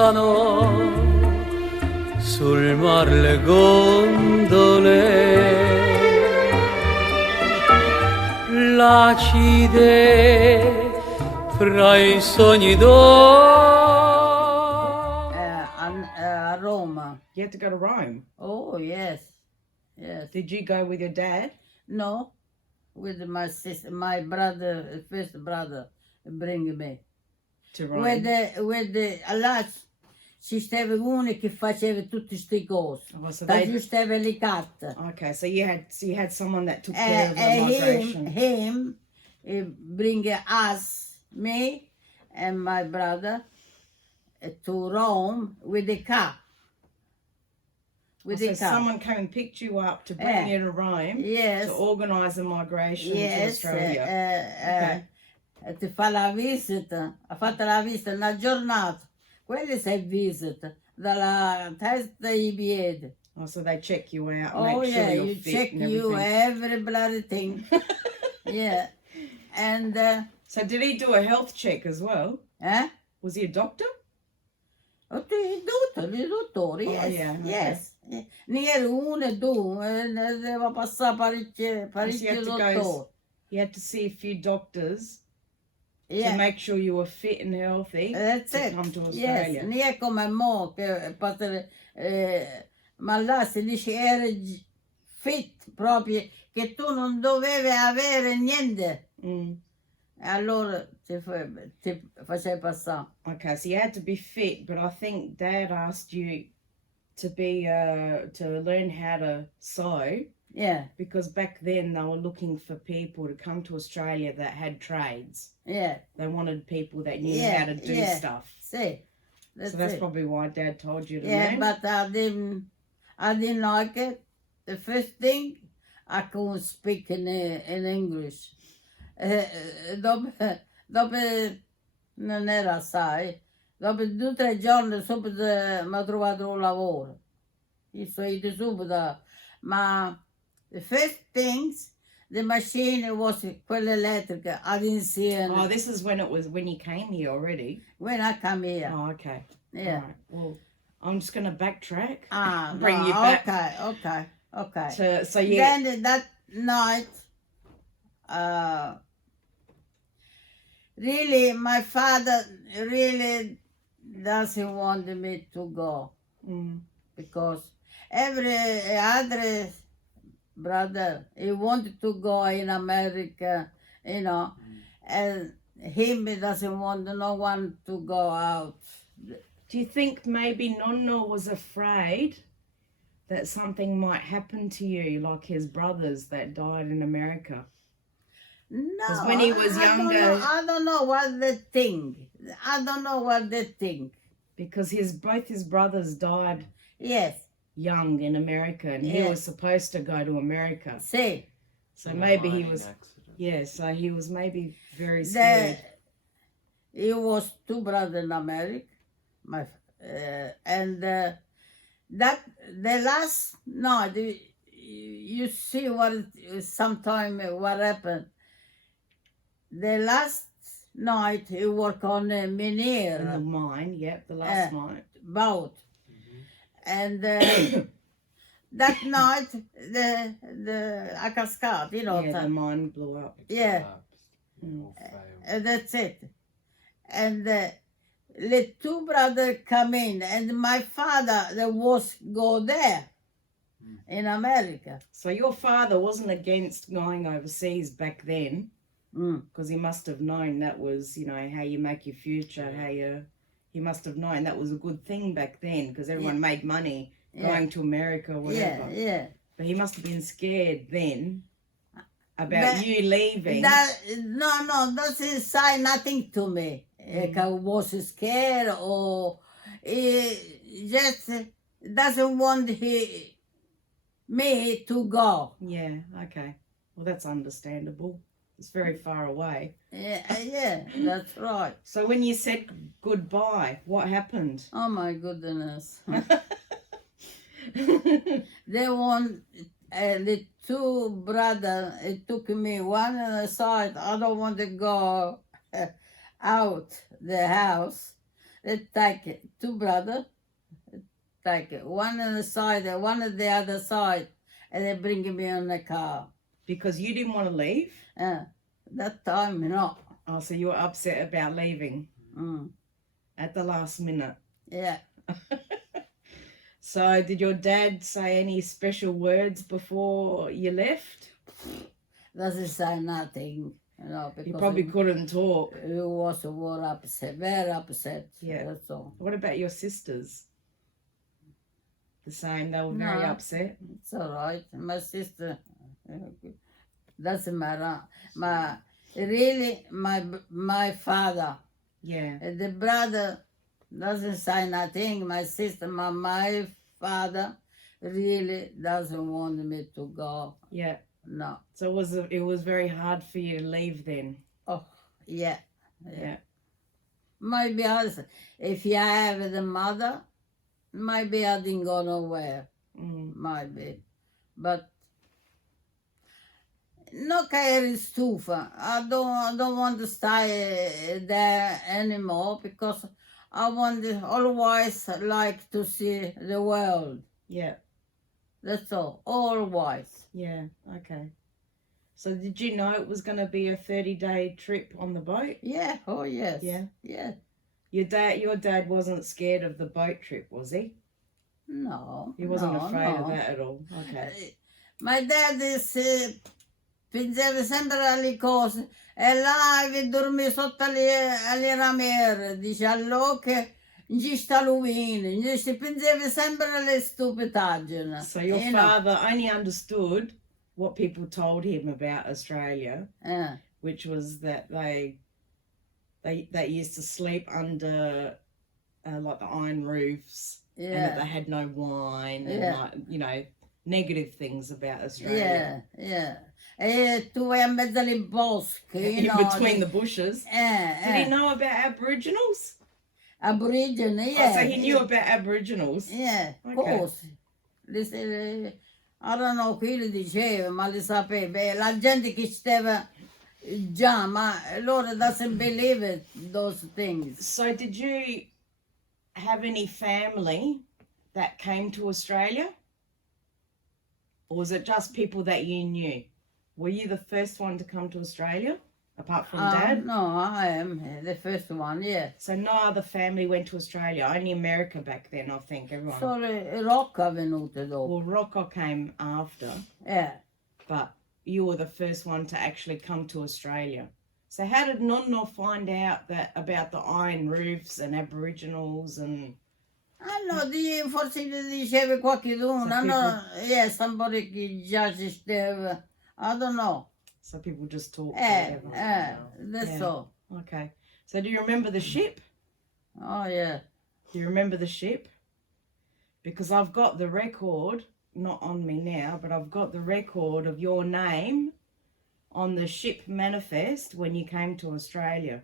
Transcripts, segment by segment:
passano sul mar le gondole l'acide fra i sogni d'oro. Roma. You had to go to Rome. Oh, yes. Yes. Did you go with your dad? No, with my sister, my brother, first brother, bring me. To Rome. Là ci stava uno che faceva tutte queste cose. Oh, so Da giù stava le carte. Okay, so you had someone that took care of the migration. Him bring us, me and my brother to Rome with the car. So someone came and picked you up to bring you to Rome. Yes. To organise a migration to Australia. Okay. Ti fa la visita, ha fatto la visita una giornata. Quelli si visita dalla testa ai piedi. Oh, so they check you out, Oh make sure yeah, you're you fit check and you everything. every bloody thing. Yeah, and So did he do a health check as well? Was he a doctor? i dottori, Oh, yes, yeah, okay. yes. Ne era uno e due, ne deve passare parecchi dottori. You had to see a few doctors Yeah. to make sure you were fit and healthy That's to it. come to Yes, Australia. non è come mo che ma là si dice era fit proprio che tu non dovevi avere niente. Mm. Allora ti facevi passare. Okay, so you had to be fit, but I think Dad asked you to be to learn how to sew. Yeah, Because back then they were looking for people to come to Australia that had trades. yeah. They wanted people that knew Yeah, how to do yeah. stuff. See, So that's it. probably why Dad told you to Yeah, learn. but I didn't like it. The first thing, I couldn't speak in English. Dopo non era assai. Dopo 2 o 3 giorni subito mi ho trovato un lavoro. Io sono ido subito. Ma the first things, the machine was quella elettrica. I didn't see it. Oh, this is when you came here already. When I come here. Oh, okay. Yeah. All right. Well, I'm just going to backtrack. Bring you back. Okay. So you. Then that night, really, my father really doesn't want me to go because every other brother, he wanted to go in America, you know, and him doesn't want no one to go out. Do you think maybe Nonna was afraid that something might happen to you, like his brothers that died in America? No, 'Cause when he was younger- I don't know what they think. Because both his brothers died Yes, young in America, and he Yeah. was supposed to go to America. see, So maybe he Mining was, accident. yeah. So he was maybe very scared. he was 2 brothers in America, and that the last night, you see sometime what happened. The last night he worked on a In the minier mine, yep, the last night. boat, and that night the a cascade, you know. Yeah, the mine blew up. Yeah. All failed. That's it. And the 2 brothers come in, and my father was go there in America. So your father wasn't against going overseas back then, because he must have known that was, how you make your future, he must have known that was a good thing back then, because everyone made money going to America or whatever. Yeah. But he must have been scared then about you leaving. No, doesn't say nothing to me. I was scared, or he just doesn't want me to go. Yeah, okay. Well, that's understandable. It's very far away. Yeah, that's right. So when you said goodbye, what happened? Oh my goodness. They want the 2 brothers. It took me one aside. I don't want to go out the house. They take two brothers, take one on the side and one on the other side, and they bring me on the car. Because you didn't want to leave? That time, Oh, so you were upset about leaving at the last minute. Yeah. So did your dad say any special words before you left? Doesn't say nothing, because He probably couldn't talk. he was more upset, very upset. Yeah. That's all. What about your sisters? The same, they were very No. upset. It's all right. My sister, doesn't matter. My father, Yeah. the brother doesn't say nothing. My sister, my father really doesn't want me to go. Yeah. No. So it was very hard for you to leave then? Oh, yeah. Yeah. Maybe if you have the mother, maybe I didn't go nowhere. Maybe. But no care is stufa. I don't want to stay there anymore because I want to always like to see the world. Yeah. That's all. Always. Yeah. Okay. So did you know it was going to be a 30-day trip on the boat? Yeah. Oh, yes. Yeah. Yeah. Your dad wasn't scared of the boat trip, was he? No. He wasn't no, afraid no. of that at all. Okay. My dad is fingeva sempre alle cose e là vi dormi sotto alle ramiere, dice all'occhio, non ci sta l'uvino, non ci fingeva sempre alle stupidaggini. So your father only understood what people told him about Australia, which was that they used to sleep under like the iron roofs, and that they had no wine, and like, negative things about Australia. Yeah. E tu vai in mezzo ai boschi, In between the bushes. Did he know about Aboriginals? Aborigine, Oh, so he knew about Aboriginals? Yeah, Okay. course. I don't know chi li diceva, ma li sapeva. La gente che stava già, ma loro doesn't believe it, those things. So did you have any family that came to Australia? Or was it just people that you knew? Were you the first one to come to Australia, apart from Dad? No, I am the first one, yeah. So no other family went to Australia, only America back then, I think, everyone. So Rocco è venuto dopo. Well, Rocco came after. Yeah. But you were the first one to actually come to Australia. So how did Nonna find out about the iron roofs and Aboriginals and... Forse gli diceva qualcuno, no, yeah, somebody che già esisteva. I don't know. So people just talk. That's all. Okay. So do you remember the ship? Oh, yeah. Do you remember the ship? Because I've got the record, not on me now, but I've got the record of your name on the ship manifest when you came to Australia.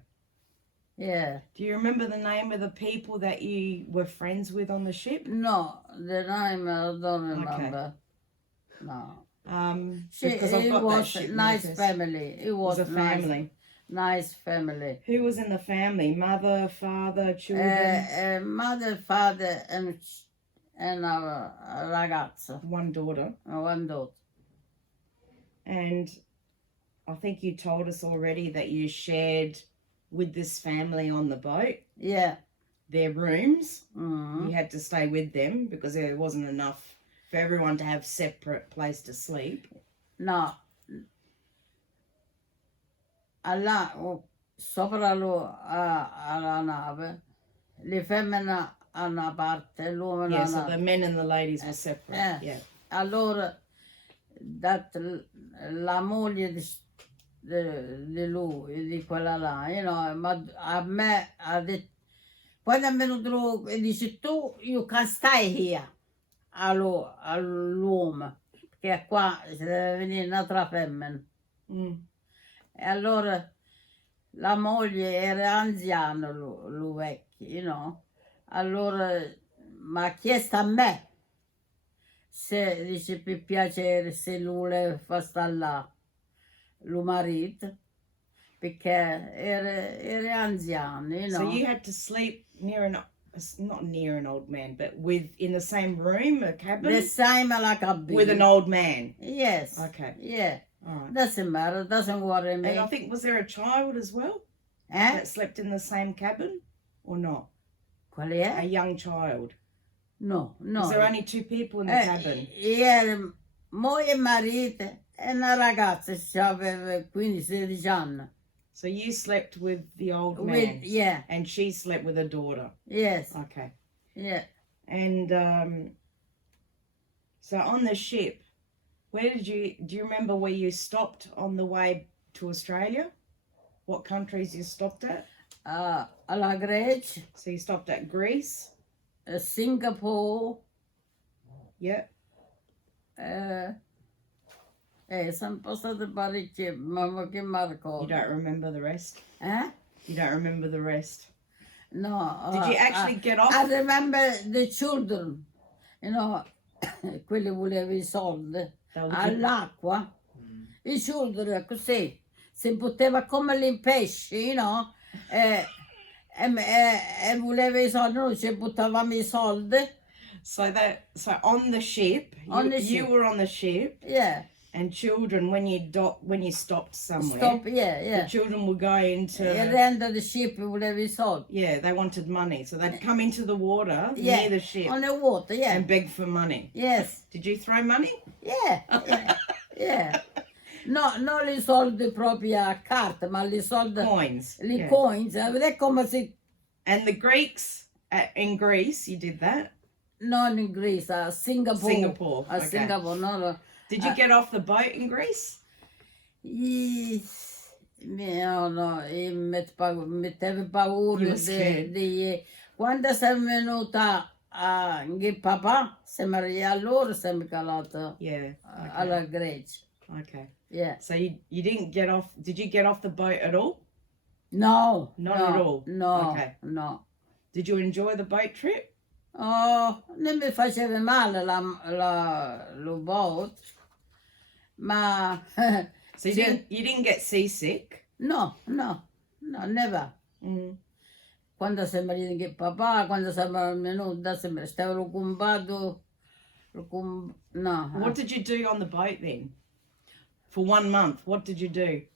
Yeah. Do you remember the name of the people that you were friends with on the ship? No, the name I don't remember. Okay. No. Because I've got that ship nice manifest. family. It was a family. Nice family. Who was in the family? Mother, father, children? Mother, father, and a ragazza. One daughter. One daughter. And I think you told us already that you shared with this family on the boat. Yeah. Their rooms. Mm-hmm. You had to stay with them because there wasn't enough for everyone to have separate place to sleep. No. Alla, sopra alla nave, le femmine a una parte, l'uomo Yeah, a so una. the men and the ladies were separate. Yeah. Allora, la moglie di lui, di quella là, ma a me ha detto, quando è venuto lui e dice tu, you can stay here, all'uomo, perché qua deve venire un'altra femmina. E allora la moglie era anziana, lui vecchio, allora mi ha chiesto a me se, dice, per piacere, se lui le fa stare là, il marito. perché era anziano, you know. So you had to sleep not near an old man, but in the same room, a cabin? The same like a With an old man? Yes. Okay. Yeah. All right. Doesn't matter. Doesn't worry me. And I think, was there a child as well that slept in the same cabin or not? Qual A è? young child? No, no. Was there only 2 people in the cabin? Era moglie e marito e una ragazza che aveva 15-16 anni. So you slept with the old man? Yeah. And she slept with her daughter? Yes. Okay. Yeah. And so on the ship, do you remember where you stopped on the way to Australia? What countries you stopped at? Alla Grecia, So you stopped at Greece? Singapore, Yeah. sono passate parecchie, ma che mi You ricordo. don't remember the rest? Eh? You don't remember the rest? No. Did you actually get off? I remember the children, you know, quelli volevano i soldi, all'acqua. I children così, si poteva come i pesci, you know, e voleva i soldi, noi ci buttavamo i soldi. So on the ship, you were on the ship, Yeah. and children, when you stopped somewhere, Stop, yeah. the children would go into. At the end of the ship, voleva i soldi. Yeah, they wanted money, so they'd come into the water Yeah. near the ship On the water, yeah. and beg for money. Yes. Did you throw money? Yeah. Yeah. No, non i soldi proprio a carta, ma i soldi, Coins. i Yeah. coins, è come se, And the Greeks in Greece, you did that. non in Greece, a Singapore. Singapore, A okay. Singapore, no. Did you get off the boat in Greece? No, mettevo paura You were scared. quando siamo venuta che papà siamo allora siamo calata Yeah. alla Grecia. Okay. Yeah. So you didn't get off. Did you get off the boat at all? No. Not no, at all? No. Okay. No. Did you enjoy the boat trip? Oh, non mi faceva male lo boat, ma So you didn't get seasick? no, never. Mm. Quando siamo venuti che papà, quando siamo venuti, stavo occupato, no. What did you do on the boat then? For 1 month, what did you do?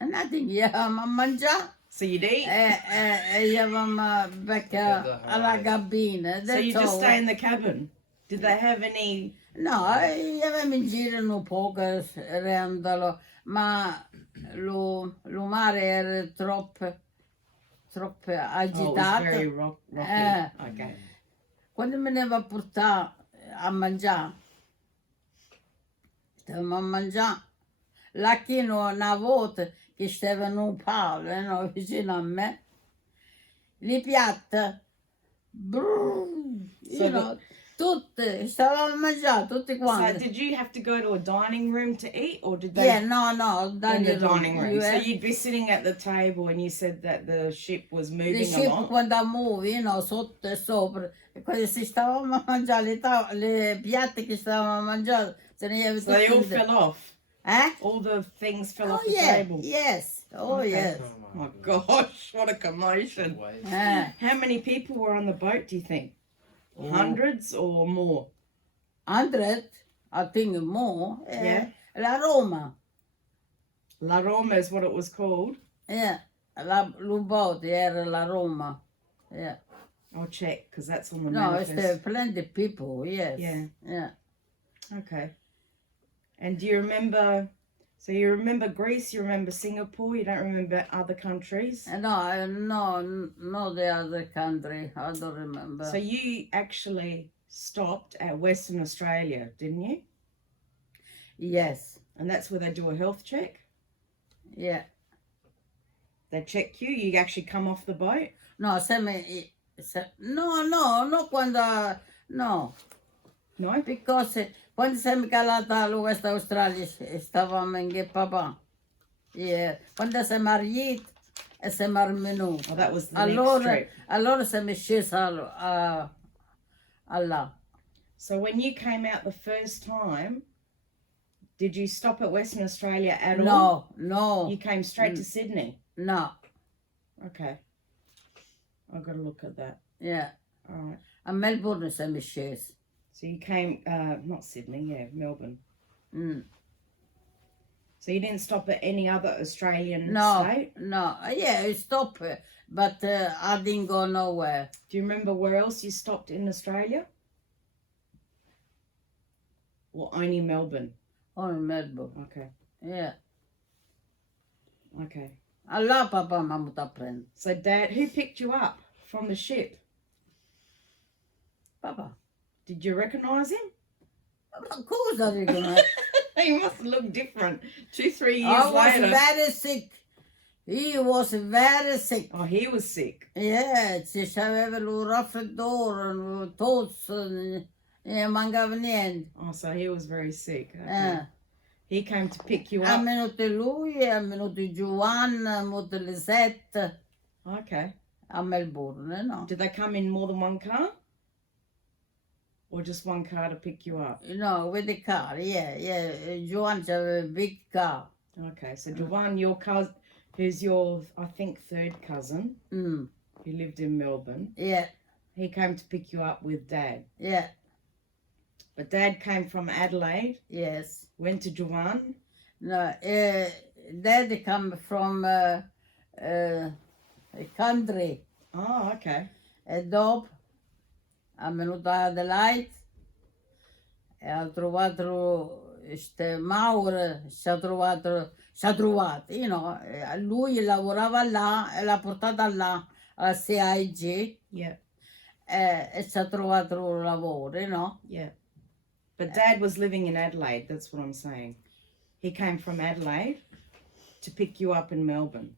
Nothing, eravamo a mangiare So you'd eat? e eravamo becca alla cabina. So you just stay in the cabin? Did they have any? No, eravamo in giro un poco, rendolo, ma lo mare era troppo Oh, it was agitato. very rocky. Okay. Quando me ne va a portare a mangiare, stavamo a mangiare, là che una volta che stavano un palo no, vicino a me, le piatte, tutte, stavamo a mangiare, tutti So quanti. did you have to go to a dining room to eat, or did they? Yeah, no, In the dining room. So Yeah. you'd be sitting at the table, and you said that the ship was Le moving ship along. quando muovi, no, sotto e sopra, e quando si stavamo a mangiare le piatte che stavamo a mangiare, se ne aveva So they all tutte. fell off. Eh? All the things fell Oh off the yeah, table. yes, oh Okay. yes. Oh my gosh, what a commotion. How many people were on the boat, do you think? Hundreds or more? 100, I think more. Yeah. La Roma, La Roma is what it was called. yeah. L'U-boat era la Roma, yeah. I'll check, because that's on the No, manifest. it's plenty of people, yes. Yeah. Yeah. Okay. And do you remember, so you remember Greece, you remember Singapore, you don't remember other countries? No, the other country, I don't remember. So you actually stopped at Western Australia, didn't you? Yes, And that's where they do a health check? yeah. They check you, you actually come off the boat? No, no, quando, no. No? Because quando siamo calati all'West Australia stavamo in papà. Yeah. Quando siamo mariti e siamo venuti. Oh, that was the next trip. Allora siamo scesi là. So when you came out the first time, Did you stop at Western Australia at all? No, no, You came straight to Sydney? no. Okay. I've got to look at that. Yeah. All right. A Melbourne sem ishes. So you came, not Sydney, yeah, Melbourne. Mm. So you didn't stop at any other Australian No, state? no. Yeah, I stopped, but I didn't go nowhere. Do you remember where else you stopped in Australia? Or only Melbourne? Only Melbourne. Okay. Yeah. Okay. Allah papa mamut aprend. So Dad, who picked you up from the ship? Papa. Did you recognise him? Of course I recognize. He must look different. 2-3 years I was later. very sick. He was very sick. Oh, he was sick. Yeah, ci aveva raffreddore, tosse, mancava niente. Oh, so he was very sick. Okay. Eh. He came to pick you È up. venuto lui, è venuto Giovanna, è venuto le 7 Okay. a Melbourne, no? Did they come in more than one car? Or just one car to pick you up? No, with the car, yeah. Giovanna c'aveva a big car. Okay, so Jovan, your cousin, who's your, I think, third cousin, Mm. who lived in Melbourne, Yeah, he came to pick you up with Dad. yeah, But Dad came from Adelaide, yes. went to Jovan. No, Daddy come from a country, Oh, okay. e dopo è venuto a Adelaide e ha trovato este Mauro, si è trovato, you know, lui lavorava là e l'ha portata là alla CIG Yeah, e si è trovato un lavoro, you know. yeah. But Dad was living in Adelaide, that's what I'm saying. He came from Adelaide to pick you up in Melbourne.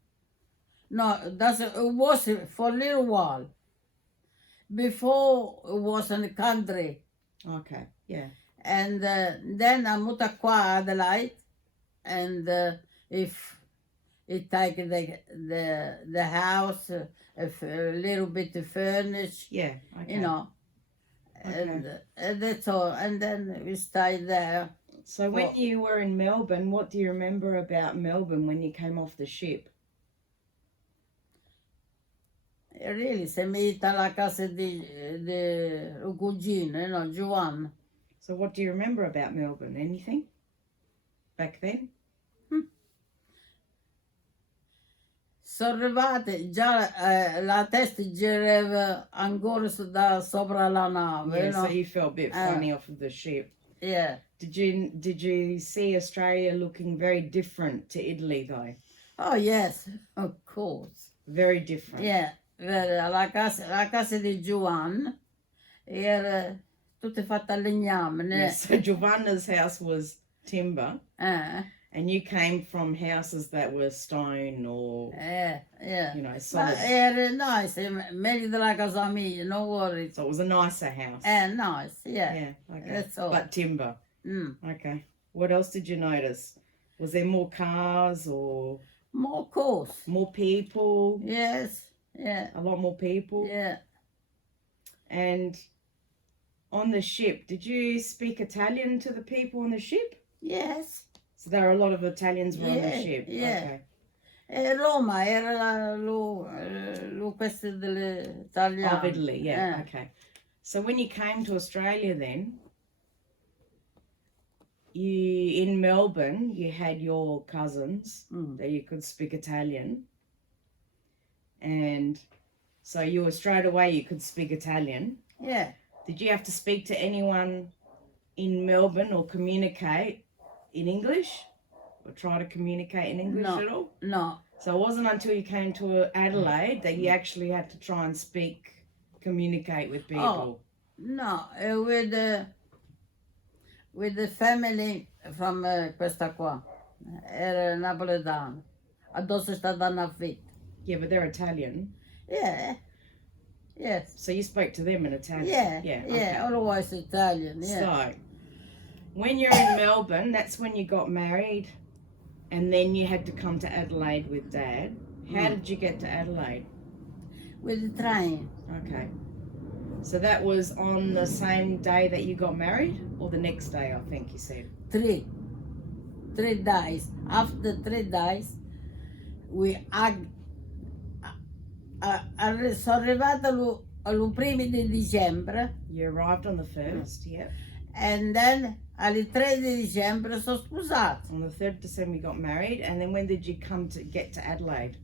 No, it was for a little while. Before it was in the country. Okay, yeah. And then I moved qua Adelaide, and if it take the house, a little bit of furniture, Yeah, okay. you know, and that's all. And then we stayed there. So when you were in Melbourne, what do you remember about Melbourne when you came off the ship? Really, se mi alla casa di un cugino, you know, Giovanni. So what do you remember about Melbourne? Anything? Back then? Sono arrivate, già la testa girava ancora da sopra la nave, Yeah, you know? so you felt a bit funny off of the ship. Yeah. Did you see Australia looking very different to Italy though? Oh, yes, of course. Very different. Yeah, la casa di Giovanni era tutta fatta a legname, né? Yeah, so Giovanna's house was timber Eh, and you came from houses that were stone or, yeah. you know, Ma solid. era nice, meglio della casa mia, no worries. So it was a nicer house. Nice, yeah. Yeah, okay. That's all. But timber. Mm. Okay. What else did you notice? Was there more cars or More course. more people? Yes, yeah, A lot more people? yeah. And on the ship, did you speak Italian to the people on the ship? Yes. So there are a lot of Italians were on the Yeah, ship. yeah. Okay. Roma era lo questo dell'italiano. Of Italy, yeah. Okay. So when you came to Australia then, you in Melbourne, you had your cousins that you could speak Italian. And so you were straight away you could speak Italian. Yeah. Did you have to speak to anyone in Melbourne or communicate in English? Or try to communicate in English No. at all? No. So it wasn't until you came to Adelaide that you actually had to try and communicate with people. No, with the family from questa qua. Era napoletano. Addosso è stata una affitto. Yeah, but they're Italian. Yeah. Yes. So you spoke to them in Italian? Yeah. Yeah. Yeah. Okay. Otherwise Italian. Yeah. So, when you're in Melbourne, that's when you got married, and then you had to come to Adelaide with Dad. How did you get to Adelaide? With the train. Okay. So that was on the same day that you got married, or the next day, I think you said. 3. 3 days. After 3 days, sono arrivata al primo di dicembre, You arrived on the 1st, yeah. and then alle 3 di dicembre sono sposata. On the 3rd of December you got married, and then when did you come to get to Adelaide?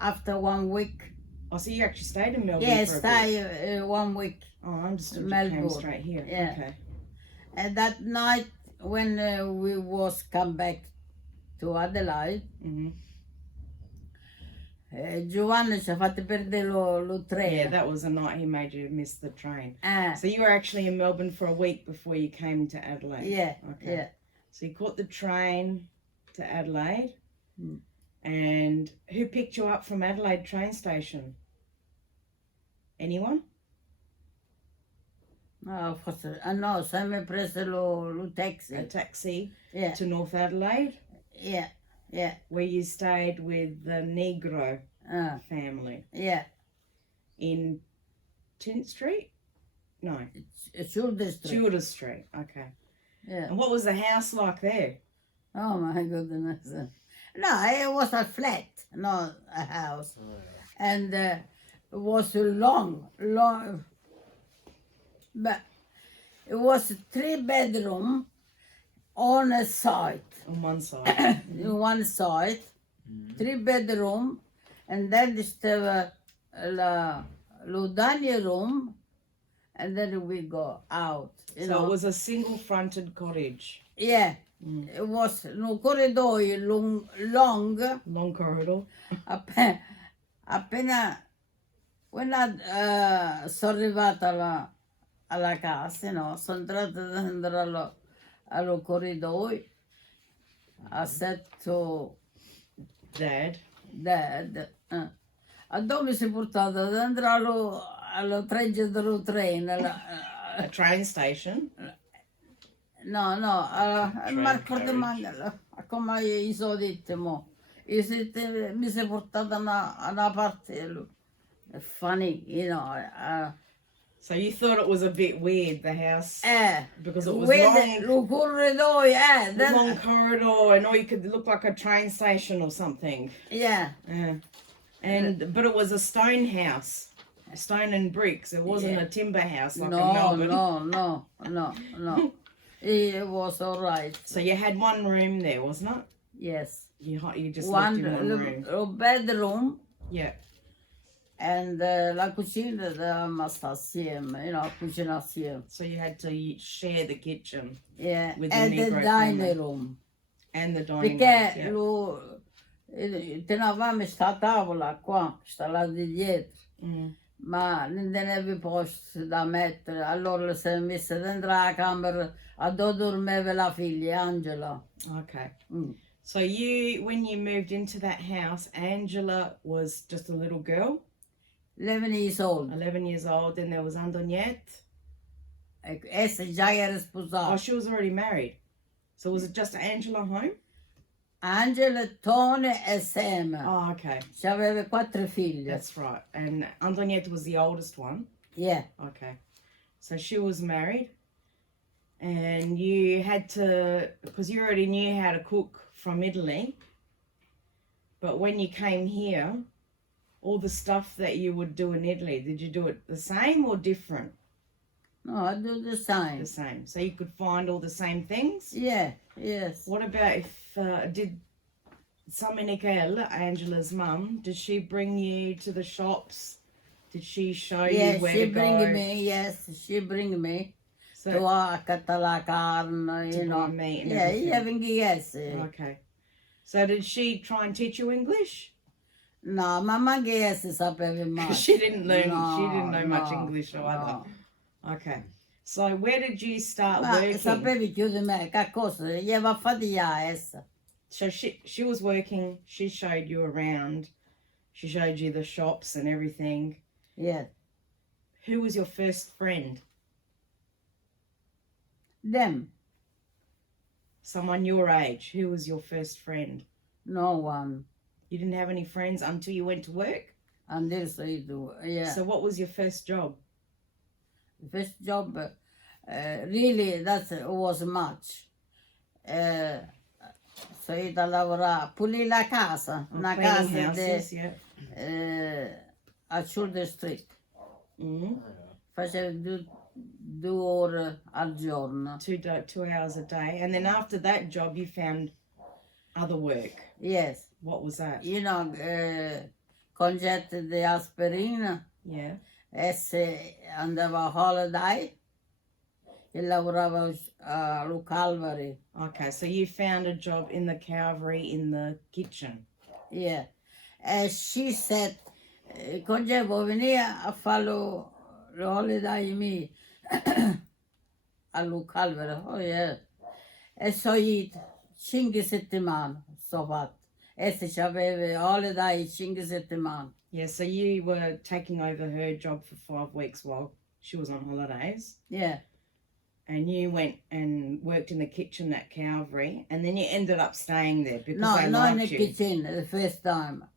After 1 week. Oh, so you actually stayed in Melbourne Yes, for a bit. stay 1 week. Oh, I understood you Melbourne. came straight here. Yeah. Okay. And that night when we was come back to Adelaide, Hmm. Giovanni ci ha fatto perdere lo Yeah, treno. that was the night he made you miss the train. Eh, So you were actually in Melbourne for a week before you came to Adelaide. yeah, Okay. yeah. So you caught the train to Adelaide. Mm. And who picked you up from Adelaide train station? Anyone? No, forse, no, sempre preso lo taxi. A taxi Yeah, to North Adelaide, yeah, yeah, where you stayed with the Negro family yeah. in Tint Street? No, It's Shoulder Street. Tudor Street. Okay. Yeah. And what was the house like there? Oh my goodness. No, it was a flat, not a house. And it was long, but it was 3 bedroom on a side, On one side. in one side, 3 bedroom, and then there lo dining room, and then we go out. You So know, it was a single fronted cottage. yeah, it was no corridoio long. Long corridor. Appena sono arrivata alla casa, no? Sono entrata dentro allo corridoio, ha detto Dad. Dad, a dove si è portata? Dentro allo treggio dello treno, A train station. no, al Train Marco di carriage. Mangala, come gli sono detto, mo. Mi si è portata una parte, funny, you know. So you thought it was a bit weird, the house, because it was Vede, long, lo corridoio, long corridor, and all you could look like a train station or something. yeah, Yeah. And but it was a stone house, stone and bricks. It wasn't Yeah. a timber house like in no, Melbourne. no. It was all right, So you had one room there, wasn't it? yes. You just One, lived in one room. lo bedroom Yeah. and la cucina da sta assieme, you know, cucina assieme. So you had to share the kitchen Yeah, With the and the Negro dining family. room. and the dining Perché room. tenevamo sta tavola qua, sta là di dietro, Yeah. Mm. ma non tenevi posto da mettere. Allora si è messa dentro la camera a dove dormiva la figlia, Angela. Okay. Mm. So when you moved into that house, Angela was just a little girl, 11 years old. 11 years old. Then there was Antoniette. Essa già era Oh, sposata. she was already married. So was it just Angela home? Angela, Tony e Sam. Oh, okay. Ci aveva 4 figli. That's right. And Antoniette was the oldest one. Yeah. Okay. So she was married. And you had to, because you already knew how to cook from Italy. But when you came here, all the stuff that you would do in Italy, did you do it the same or different? No, I do the same. The same. So you could find all the same things? Yeah, yes. What about if, did Michael, Angela's mum, did she bring you to the shops? Did she show Yeah, you where she to bring go? me, yes, she bring me So, to accattare la carne, to you know. buy meat and Yeah, everything. having yes. Okay. So did she try and teach you English? No, mamma che yes sapeva mai. She didn't learn. No, she didn't know much no, English either. no. Okay. So where did you start Ma working? sapevi più di me, che cosa? Gli aveva fatti essa. So she was working. She showed you around. She showed you the shops and everything. Yeah. Who was your first friend? Them, Someone your age. Who was your first friend? no one. You didn't have any friends until you went to work? And this I do, yeah. So what was your first job? First job, really, that was much. sono io a lavorare, pulire la casa, una Cleaning casa houses, yeah. a Children's Street. Mm. Facevo 2 ore al giorno. 2 hours a day. And then after that job, you found other work. Yes. What was that? You know, congetto di aspirina, Yeah. e se andavo a holiday e lavoravo allo Calvary. Okay, so you found a job in the Calvary in the kitchen. Yeah. And she said, Conge, vuoi venire a fare lo holiday me allo Calvary? Oh yeah. E so io 5 settimane so fatto. E se c'avevo holiday 5 settimane. Yeah, so you were taking over her job for 5 weeks while she was on holidays. Yeah. And you went and worked in the kitchen at Calvary, and then you ended up staying there because No, they non liked nel you. kitchen, the first time.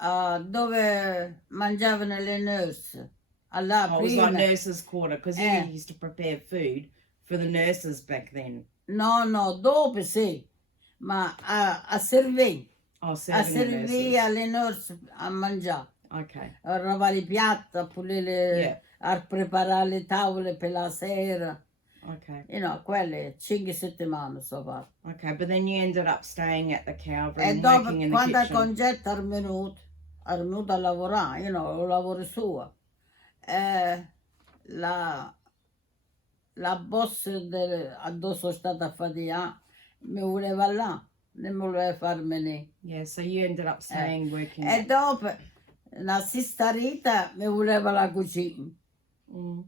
Dove mangiavano le nurse. Alla Oh, it was like prima. nurses' quarter because you Eh. used to prepare food for the nurses back then. No, dopo sì. Ma a servire. Oh, A serving the servire nurses. alle nurse a mangiare. Okay. A lavare i piatti, a pulire, Yeah. a preparare le tavole per la sera. Okay. You know, quelle 5 settimane so fatto. Okay, but then you ended up staying at the Calvary E and dopo, working in the quando il kitchen. concetto è venuto a lavorare, you know, il lavoro suo, la boss dove sono stata a faticare mi voleva là, non voleva farmene. Yeah, so you ended up staying working. E dopo, la sisterita mi voleva la cucina. Mm.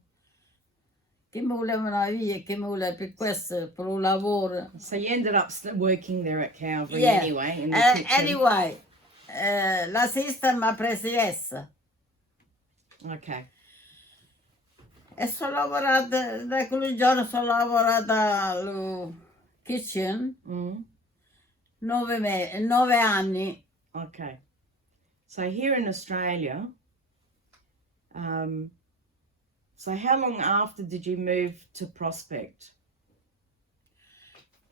Che mi volevano via, che mi voleva per questo, per un lavoro. So you ended up working there at Calvary Yeah. anyway, in the kitchen. Anyway, la sister mi ha preso essa. Okay. E sono lavorata, da quel giorno sono lavorata al kitchen Mm. 9 anni. Okay. So here in Australia, so how long after did you move to Prospect?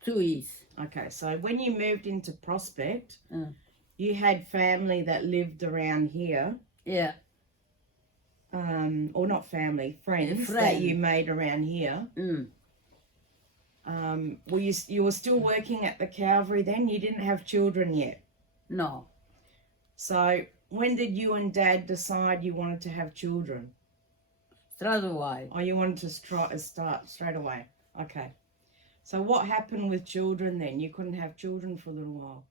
2 years. Okay, so when you moved into Prospect, Mm. you had family that lived around here, Yeah. or not family, friends that Friend. you made around here. Mm. Were you were still working at the Calvary then? You didn't have children yet. No. So when did you and Dad decide you wanted to have children? Straight away. Oh, you wanted to start straight away. Okay. So what happened with children then? You couldn't have children for a little while.